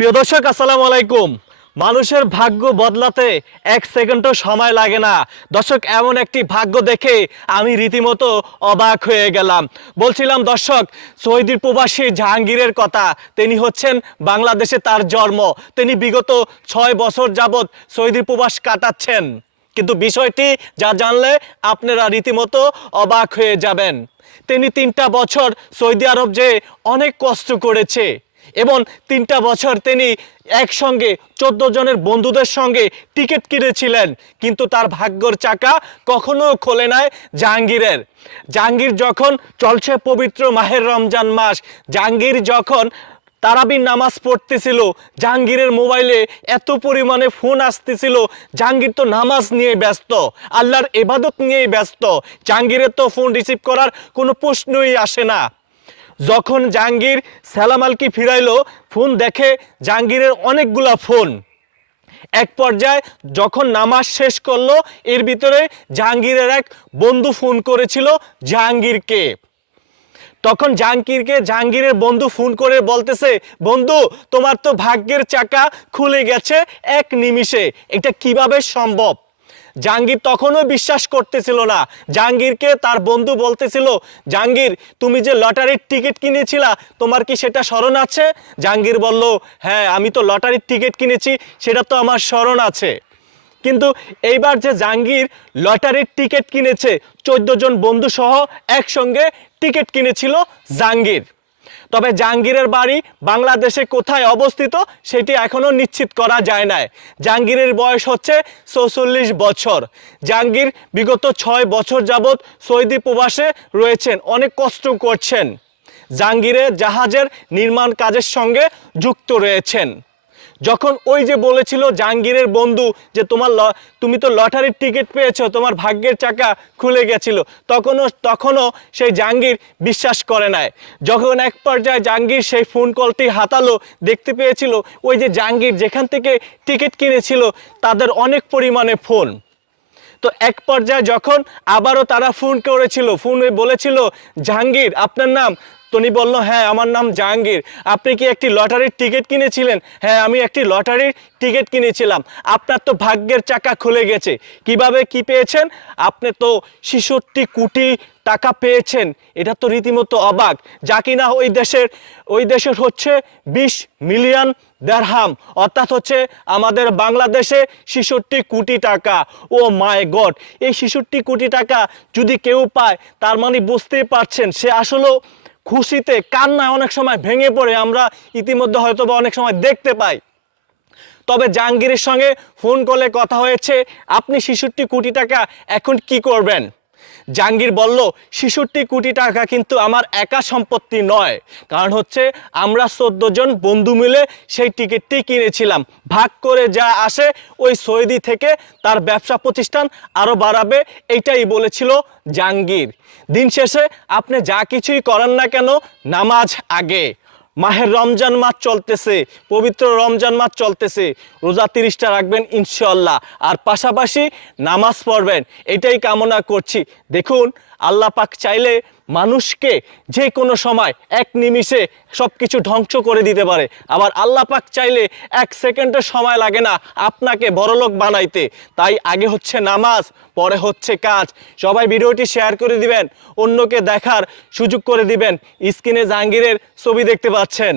প্রিয় দর্শক, আসসালামু আলাইকুম। মানুষের ভাগ্য বদলাতে এক সেকেন্ডও সময় লাগে না। দর্শক, এমন একটি ভাগ্য দেখে আমি রীতিমতো অবাক হয়ে গেলাম। বলছিলাম, দর্শক, সৌদির প্রবাসী জাহাঙ্গীরের কথা। তিনি হচ্ছেন বাংলাদেশে তার জন্ম। তিনি বিগত ছয় বছর যাবৎ সৌদির প্রবাস কাটাচ্ছেন। কিন্তু বিষয়টি যা জানলে আপনারা রীতিমতো অবাক হয়ে যাবেন। তিনি তিনটা বছর সৌদি আরব যে অনেক কষ্ট করেছে। এবং তিনটা বছর তিনি একসঙ্গে চোদ্দ জনের বন্ধুদের সঙ্গে টিকিট কিনেছিলেন কিন্তু তার ভাগ্যর চাকা কখনো খোলে নাই জাহাঙ্গীরের। জাহাঙ্গীর যখন চলছে পবিত্র মাহের রমজান মাস, জাহাঙ্গীর যখন তারাবির নামাজ পড়তেছিল, জাহাঙ্গীরের মোবাইলে এত পরিমাণে ফোন আসতেছিল, জাহাঙ্গীর তো নামাজ নিয়ে ব্যস্ত, আল্লাহর এবাদত নিয়েই ব্যস্ত। জাহাঙ্গীরের তো ফোন রিসিভ করার কোনো প্রশ্নই আসে না। যখন জাহাঙ্গীর সালাম আলকি ফিরাইলো, ফোন দেখে জাহাঙ্গীরের অনেকগুলা ফোন। এক পর্যায়ে যখন নামাজ শেষ করল, এর ভিতরে জাহাঙ্গীরের এক বন্ধু ফোন করেছিল জাহাঙ্গীরকে। তখন জাহাঙ্গীরকে জাহাঙ্গীরের বন্ধু ফোন করে বলতেছে, বন্ধু, তোমার তো ভাগ্যের চাকা খুলে গেছে এক নিমিষে। এটা কীভাবে সম্ভব? জাহাঙ্গীর তখনও বিশ্বাস করতেছিল না। জাহাঙ্গীরকে তার বন্ধু বলতেছিল, জাহাঙ্গীর, তুমি যে লটারির টিকিট কিনেছিলা, তোমার কি সেটা স্মরণ আছে? জাহাঙ্গীর বলল হ্যাঁ আমি তো লটারির টিকিট কিনেছি, সেটা তো আমার স্মরণ আছে। কিন্তু এইবার যে জাহাঙ্গীর লটারির টিকিট কিনেছে, চোদ্দ জন বন্ধু সহ একসঙ্গে টিকিট কিনেছিল জাহাঙ্গীর। তবে জাহাঙ্গীরের বাড়ি বাংলাদেশে কোথায় অবস্থিত সেটি এখনও নিশ্চিত করা যায় না জাহাঙ্গীরের বয়স হচ্ছে চৌচল্লিশ বছর। জাহাঙ্গীর বিগত ছয় বছর যাবৎ সৌদি প্রবাসে রয়েছেন, অনেক কষ্ট করছেন। জাহাঙ্গীরের জাহাজের নির্মাণ কাজের সঙ্গে যুক্ত রয়েছেন। যখন ওই যে বলেছিল জাহাঙ্গীরের বন্ধু যে তোমার তুমি তো লটারির টিকিট পেয়েছ, তোমার ভাগ্যের চাকা খুলে গেছিল, তখনও তখনও সেই জাহাঙ্গীর বিশ্বাস করে নাই। যখন এক পর্যায়ে জাহাঙ্গীর সেই ফোন কলটি হাতালো দেখতে পেয়েছিল, ওই যে জাহাঙ্গীর যেখান থেকে টিকিট কিনেছিল, তাদের অনেক পরিমাণে ফোন তো এক পর্যায়ে যখন আবারও তারা ফোন করেছিল ফোনে বলেছিল, জাহাঙ্গীর, আপনার নাম তনি বলল হ্যাঁ আমার নাম জাহাঙ্গীর। আপনি কি একটি লটারির টিকিট কিনেছিলেন? হ্যাঁ আমি একটি লটারির টিকিট কিনেছিলাম। আপনার তো ভাগ্যের চাকা খুলে গেছে। কীভাবে কি পেয়েছেন? আপনি তো ছেষট্টি কোটি টাকা পেয়েছেন। এটা তো রীতিমতো অবাক। যা কিনা ওই দেশের ওই দেশের হচ্ছে বিশ মিলিয়ন দেড়হাম। অর্থাৎ হচ্ছে আমাদের বাংলাদেশে ছেষট্টি কোটি টাকা। Oh my God! এই ছেষট্টি কোটি টাকা যদি কেউ পায়, তার মানে বুঝতেই পারছেন, সে আসলেও খুশিতে কান্নায় অনেক সময় ভেঙে পড়ে, আমরা ইতিমধ্যে হয়তো বা অনেক সময় দেখতে পাই। তবে জাহাঙ্গীরের সঙ্গে ফোন কলে কথা হয়েছে, আপনি শিশুটি কোটি টাকা এখন কি করবেন? জাহাঙ্গীর বলল, ছেষট্টি কোটি টাকা কিন্তু আমার একা সম্পত্তি নয়। কারণ হচ্ছে আমরা চোদ্দ জন বন্ধু মিলে সেই টিকিটটি কিনেছিলাম। ভাগ করে যা আসে ওই সৌদি থেকে তার ব্যবসা প্রতিষ্ঠান আরও বাড়াবে, এইটাই বলেছিল জাহাঙ্গীর। দিন শেষে আপনি যা কিছুই করেন না কেন, নামাজ আগে। মাহের রমজান মাস চলতেছে, পবিত্র রমজান মাস চলতেছে। রোজা তিরিশটা রাখবেন ইনশাল্লাহ আর পাশাপাশি নামাজ পড়বেন, এটাই কামনা করছি। দেখুন, আল্লাহ পাক চাইলে মানুষকে যে কোনো সময় এক নিমিষে সব কিছু ধ্বংস করে দিতে পারে। আবার আল্লাহ পাক চাইলে এক সেকেন্ডের সময় লাগে না আপনাকে বড়লোক বানাইতে। তাই আগে হচ্ছে নামাজ, পরে হচ্ছে কাজ। সবাই ভিডিওটি শেয়ার করে দিবেন, অন্যকে দেখার সুযোগ করে দিবেন। স্ক্রিনে জাহাঙ্গীরের ছবি দেখতে পাচ্ছেন।